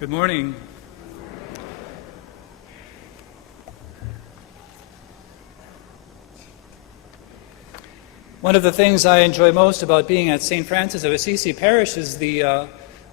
Good morning. One of the things I enjoy most about being at St. Francis of Assisi Parish is the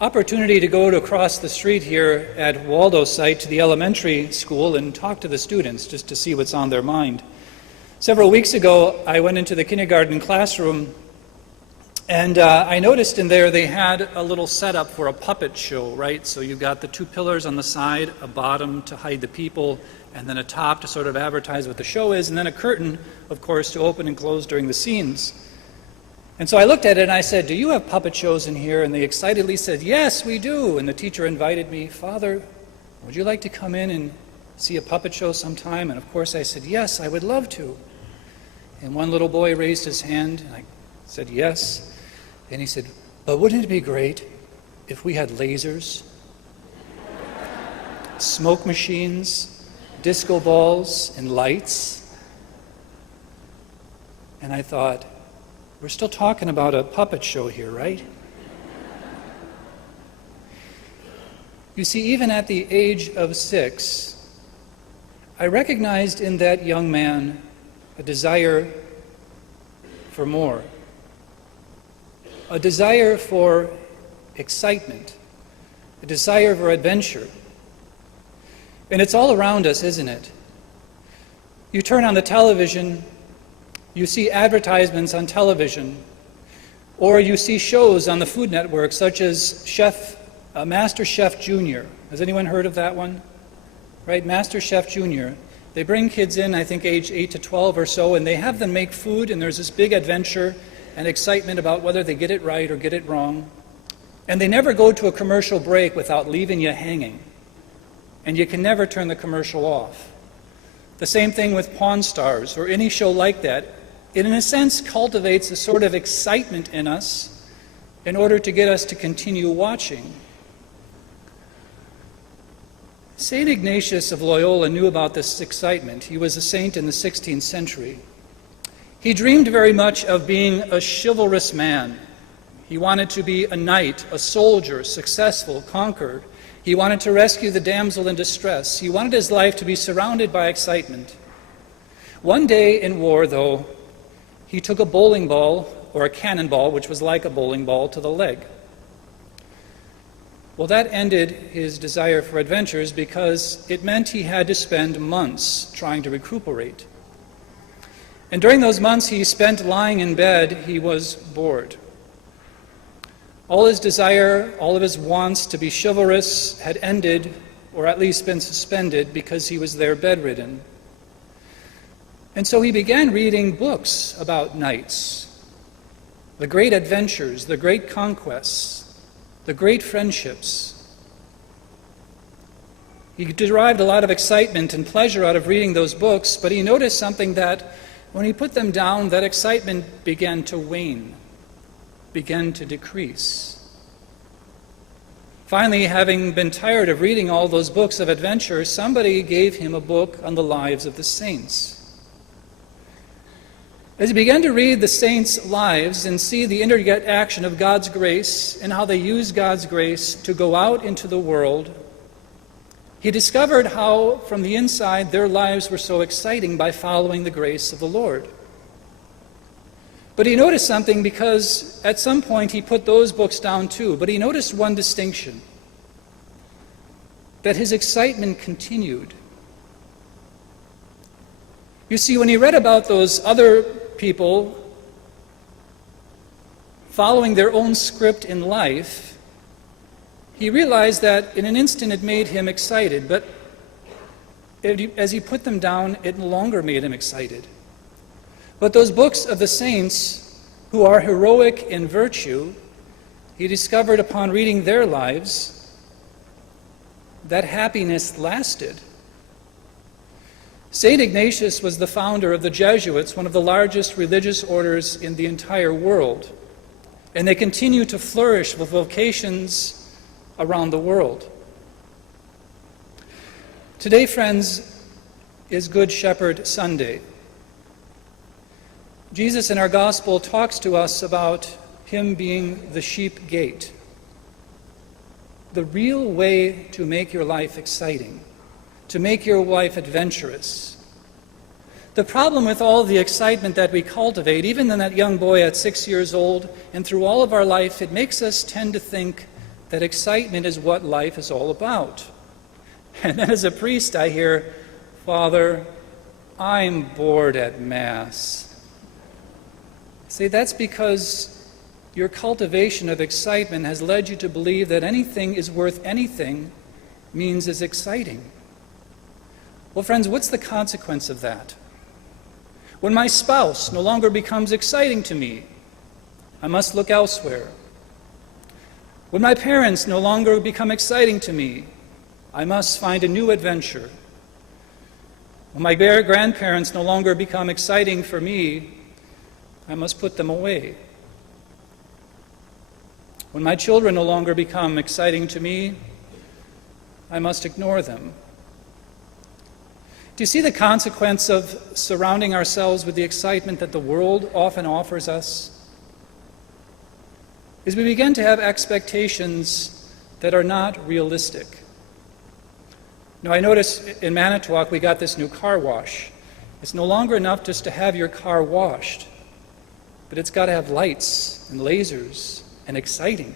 opportunity to go across the street here at Waldo site to the elementary school and talk to the students just to see what's on their mind. Several weeks ago, I went into the kindergarten classroom and I noticed in there they had a little setup for a puppet show, right? So you've got the two pillars on the side, a bottom to hide the people, and then a top to sort of advertise what the show is, and then a curtain, of course, to open and close during the scenes. And so I looked at it and I said, "Do you have puppet shows in here?" And they excitedly said, "Yes, we do." And the teacher invited me, "Father, would you like to come in and see a puppet show sometime?" And of course I said, "Yes, I would love to." And one little boy raised his hand, and I said, "Yes." And he said, "But wouldn't it be great if we had lasers, smoke machines, disco balls, and lights?" And I thought, we're still talking about a puppet show here, right? You see, even at the age of 6, I recognized in that young man a desire for more, a desire for excitement, a desire for adventure. And it's all around us, isn't it? You turn on the television, you see advertisements on television, or you see shows on the Food Network such as Master Chef Junior. Has anyone heard of that one? Right, Master Chef Junior. They bring kids in, I think, age 8 to 12 or so, and they have them make food, and there's this big adventure and excitement about whether they get it right or get it wrong. And they never go to a commercial break without leaving you hanging. And you can never turn the commercial off. The same thing with Pawn Stars or any show like that. It, in a sense, cultivates a sort of excitement in us in order to get us to continue watching. St. Ignatius of Loyola knew about this excitement. He was a saint in the 16th century. He dreamed very much of being a chivalrous man. He wanted to be a knight, a soldier, successful, conquered. He wanted to rescue the damsel in distress. He wanted his life to be surrounded by excitement. One day in war, though, he took a bowling ball, or a cannonball, which was like a bowling ball, to the leg. Well, that ended his desire for adventures because it meant he had to spend months trying to recuperate. And during those months he spent lying in bed, he was bored. All his desire, all of his wants to be chivalrous had ended, or at least been suspended, because he was there bedridden. And so he began reading books about knights, the great adventures, the great conquests, the great friendships. He derived a lot of excitement and pleasure out of reading those books, but he noticed something that when he put them down, that excitement began to wane, began to decrease. Finally, having been tired of reading all those books of adventure, somebody gave him a book on the lives of the saints. As he began to read the saints' lives and see the intricate action of God's grace and how they use God's grace to go out into the world, he discovered how, from the inside, their lives were so exciting by following the grace of the Lord. But he noticed something, because at some point he put those books down too, but he noticed one distinction, that his excitement continued. You see, when he read about those other people following their own script in life, he realized that in an instant it made him excited, but as he put them down, it no longer made him excited. But those books of the saints who are heroic in virtue, he discovered upon reading their lives that happiness lasted. St. Ignatius was the founder of the Jesuits, one of the largest religious orders in the entire world, and they continue to flourish with vocations around the world. Today, friends, is Good Shepherd Sunday. Jesus in our gospel talks to us about him being the sheep gate. the real way to make your life exciting, to make your life adventurous. The problem with all the excitement that we cultivate, even in that young boy at 6 years old, and through all of our life, it makes us tend to think that excitement is what life is all about. And then as a priest, I hear, "Father, I'm bored at Mass." See, that's because your cultivation of excitement has led you to believe that anything is worth anything means is exciting. Well, friends, what's the consequence of that? When my spouse no longer becomes exciting to me, I must look elsewhere. When my parents no longer become exciting to me, I must find a new adventure. When my grandparents no longer become exciting for me, I must put them away. When my children no longer become exciting to me, I must ignore them. Do you see the consequence of surrounding ourselves with the excitement that the world often offers us? Is we begin to have expectations that are not realistic. Now, I notice in Manitowoc we got this new car wash. It's no longer enough just to have your car washed, but it's got to have lights and lasers and exciting.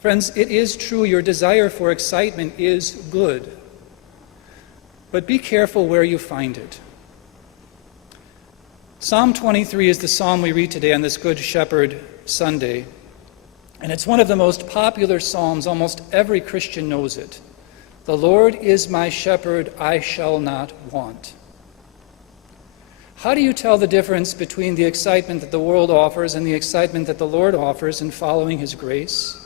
Friends, it is true your desire for excitement is good. But be careful where you find it. Psalm 23 is the psalm we read today on this Good Shepherd Sunday. And it's one of the most popular psalms. Almost every Christian knows it. "The Lord is my shepherd, I shall not want." How do you tell the difference between the excitement that the world offers and the excitement that the Lord offers in following His grace?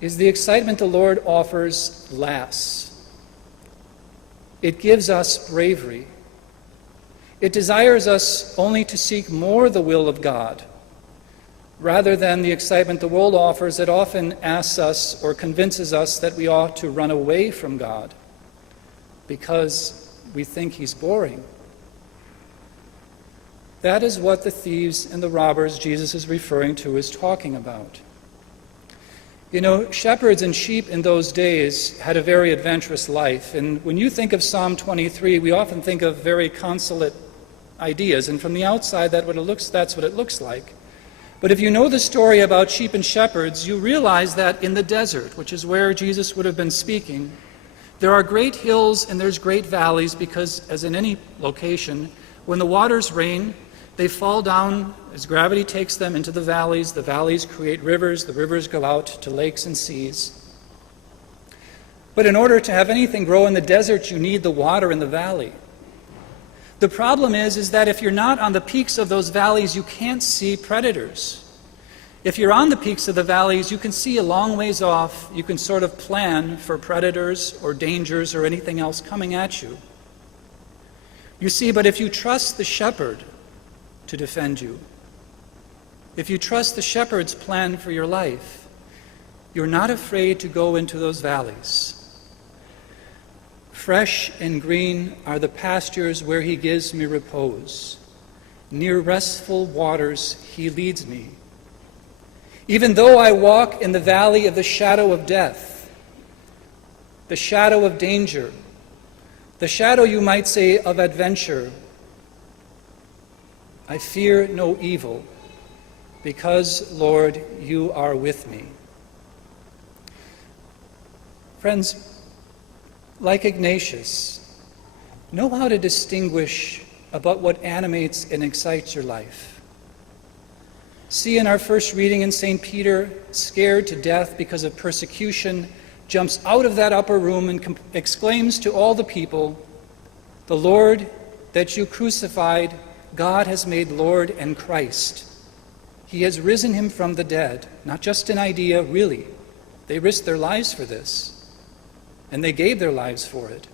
Is the excitement the Lord offers lasts? It gives us bravery. It desires us only to seek more the will of God, rather than the excitement the world offers that often asks us or convinces us that we ought to run away from God because we think He's boring. That is what the thieves and the robbers Jesus is referring to is talking about. You know, shepherds and sheep in those days had a very adventurous life. And when you think of Psalm 23, we often think of very consolate ideas. And from the outside, that's what it looks like. But if you know the story about sheep and shepherds, you realize that in the desert, which is where Jesus would have been speaking, there are great hills and there's great valleys because, as in any location, when the waters rain, they fall down as gravity takes them into the valleys create rivers, the rivers go out to lakes and seas. But in order to have anything grow in the desert, you need the water in the valley. The problem is that if you're not on the peaks of those valleys, you can't see predators. If you're on the peaks of the valleys, you can see a long ways off, you can sort of plan for predators or dangers or anything else coming at you. You see, but if you trust the shepherd to defend you, if you trust the shepherd's plan for your life, you're not afraid to go into those valleys. Fresh and green are the pastures where He gives me repose. Near restful waters He leads me. Even though I walk in the valley of the shadow of death, the shadow of danger, the shadow, you might say, of adventure, I fear no evil, because, Lord, you are with me. Friends, like Ignatius, know how to distinguish about what animates and excites your life. See, in our first reading in St. Peter, scared to death because of persecution, jumps out of that upper room and exclaims to all the people, "The Lord that you crucified, God has made Lord and Christ. He has risen Him from the dead." Not just an idea, really. They risked their lives for this, and they gave their lives for it.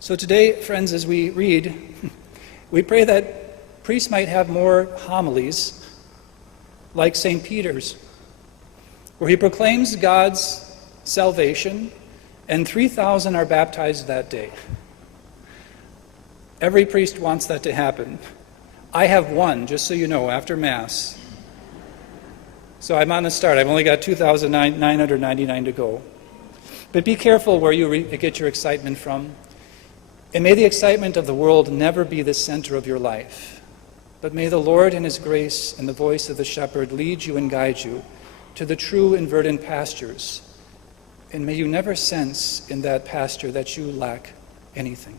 So today, friends, as we read, we pray that priests might have more homilies like St. Peter's, where he proclaims God's salvation, and 3,000 are baptized that day. Every priest wants that to happen. I have one, just so you know, after Mass. So I'm on the start. I've only got 2,999 to go. But be careful where you get your excitement from. And may the excitement of the world never be the center of your life. But may the Lord in his grace and the voice of the shepherd lead you and guide you to the true and verdant pastures. And may you never sense in that pasture that you lack anything.